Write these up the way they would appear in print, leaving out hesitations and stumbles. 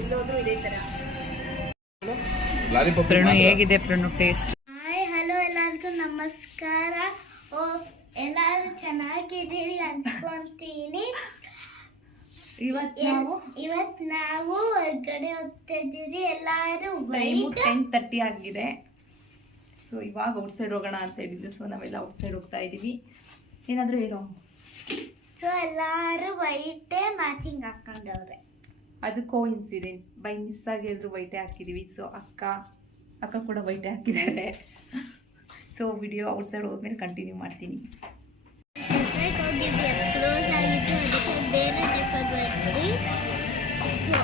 ಎಲ್ಲೋದ್ರೂ ಇದೇ ತರ. ಪ್ರಣು ಹೇಗಿದೆ ಪ್ರಣು ಟೇಸ್ಟ್? ಹಾಯ್ ಹಲೋ ಎಲ್ಲರಿಗೂ ನಮಸ್ಕಾರ. ಎಲ್ಲರೂ ಚೆನ್ನಾಗಿದ್ದೀರಿ ಅನ್ಸ್ಕೊಂತೀನಿ. ಇವತ್ತು ನಾವು ಹೊರಗಡೆ ಹೋಗ್ತಾ ಇದ್ದೀವಿ. ಎಲ್ಲರೂ 10:30 ಆಗಿದೆ. ಸೊ ಇವಾಗ ಔಟ್ಸೈಡ್ ಹೋಗೋಣ ಅಂತ ಹೇಳಿದ್ವಿ. ಸೊ ನಾವೆಲ್ಲ ಔಟ್ಸೈಡ್ ಹೋಗ್ತಾ ಇದ್ದೀವಿ. ಏನಾದರೂ ಹೇಳೋ. ಸೊ ಎಲ್ಲರೂ ವೈಟೇ ಮ್ಯಾಚಿಂಗ್ ಹಾಕೊಂಡವ್ರೆ. ಅದು ಕೋಇನ್ಸಿಡೆಂಟ್, ಬೈ ಮಿಸ್ ಆಗಿ ಎಲ್ಲರೂ ವೈಟೇ ಹಾಕಿದ್ದೀವಿ. ಸೊ ಅಕ್ಕ ಕೂಡ ವೈಟೇ ಹಾಕಿದ್ದಾರೆ. ಸೊ ವಿಡಿಯೋ ಔಟ್ಸೈಡ್ ಹೋದ್ಮೇಲೆ ಕಂಟಿನ್ಯೂ ಮಾಡ್ತೀನಿ. ಹೋಗಿದ್ವಿ, ಕ್ಲೋಸ್ ಆಗಿತ್ತು, ಅದಕ್ಕೆ ಬೇರೆ ಟೈಪಲ್ಲಿ ಬರ್ತೀವಿ. ಸೊ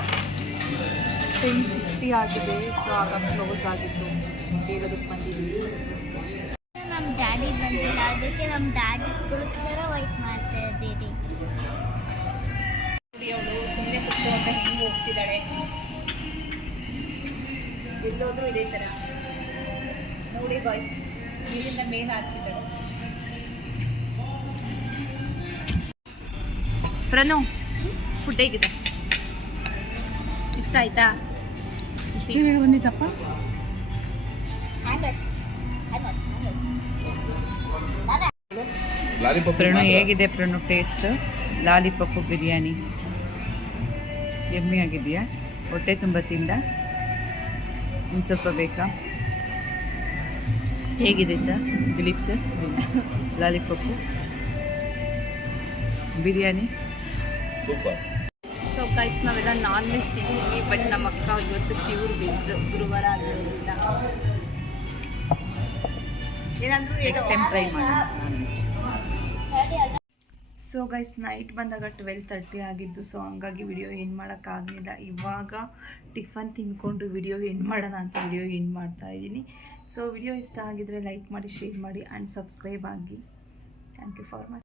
10:50 ಆಗಿದೆ. ಸೊ ಆಗ ಕ್ಲೋಸ್ ಆಗಿತ್ತು, ಹೇಳೋದಕ್ಕೆ ಬಂದಿದ್ವಿ. ನಮ್ಮ ಡ್ಯಾಡಿ ಬಂದಿಲ್ಲ, ಅದಕ್ಕೆ ನಮ್ಮ ಡ್ಯಾಡಿಗೋಸ್ಕರ ವೈಟ್ ಮಾಡ್ತಾ ಇದ್ದೀರಿ. ನೋಡಿ ಅವಳು ಸುಮ್ಮನೆ ಕುತ್ಕೊಂಡು ಹೆಂಗೆ ಹೋಗ್ತಿದ್ದಾಳೆ. ಎಲ್ಲೋದ್ರೂ ಇದೇ ಥರ ನೋಡಿ ಗಾಯ್ಸ್, ನೀರಿಂದ ಮೇನ್ ಆಗ್ತಿದ್ದಾಳೆ. ಪ್ರಣು, ಫುಡ್ ಹೇಗಿದೆ? ಇಷ್ಟ ಆಯ್ತಾ? ಬೇಗ ಬಂದಿತ್ತಪ್ಪ. ಪ್ರಣು ಹೇಗಿದೆ ಪ್ರಣು ಟೇಸ್ಟ್? ಲಾಲಿಪಾಪು ಬಿರಿಯಾನಿ ಎಮ್ಮೆ ಆಗಿದೆಯಾ? ಹೊಟ್ಟೆ ತುಂಬ ತಿಂದ? ಇನ್ನು ಸ್ವಲ್ಪ ಬೇಕಾ? ಹೇಗಿದೆ sir Dileep sir? Lollipop biryani super. So guys, ನಾವೆಲ್ಲ ನಾನ್ ವೆಜ್ ತಿಂತೀವಿ, ಬಟ್ ನಮ್ಮ ಅಕ್ಕ ಇವತ್ತು ಪ್ಯೂರ್ ವೆಜ್, ಗುರುವಾರ ಆಗಿರೋದ್ರಿಂದ. ಏನಾದರೂ ನೆಕ್ಸ್ಟ್ ಟೈಮ್ ಟ್ರೈ ಮಾಡೋಣ non veg. So guys, night ಬಂದಾಗ 12:30 ಆಗಿದ್ದು. ಸೊ ಹಂಗಾಗಿ ವಿಡಿಯೋ ಏನು ಮಾಡೋಕ್ಕಾಗಲಿಲ್ಲ. ಇವಾಗ ಟಿಫನ್ ತಿಂದ್ಕೊಂಡು ವಿಡಿಯೋ ಎಂಡ್ ಮಾಡೋಣ ಅಂತ ವಿಡಿಯೋ ಎಂಡ್ ಮಾಡ್ತಾ ಇದ್ದೀನಿ. ಸೊ ವಿಡಿಯೋ ಇಷ್ಟ ಆಗಿದರೆ ಲೈಕ್ ಮಾಡಿ, ಶೇರ್ ಮಾಡಿ ಆ್ಯಂಡ್ ಸಬ್ಸ್ಕ್ರೈಬ್ ಆಗಿ. Thank you for much.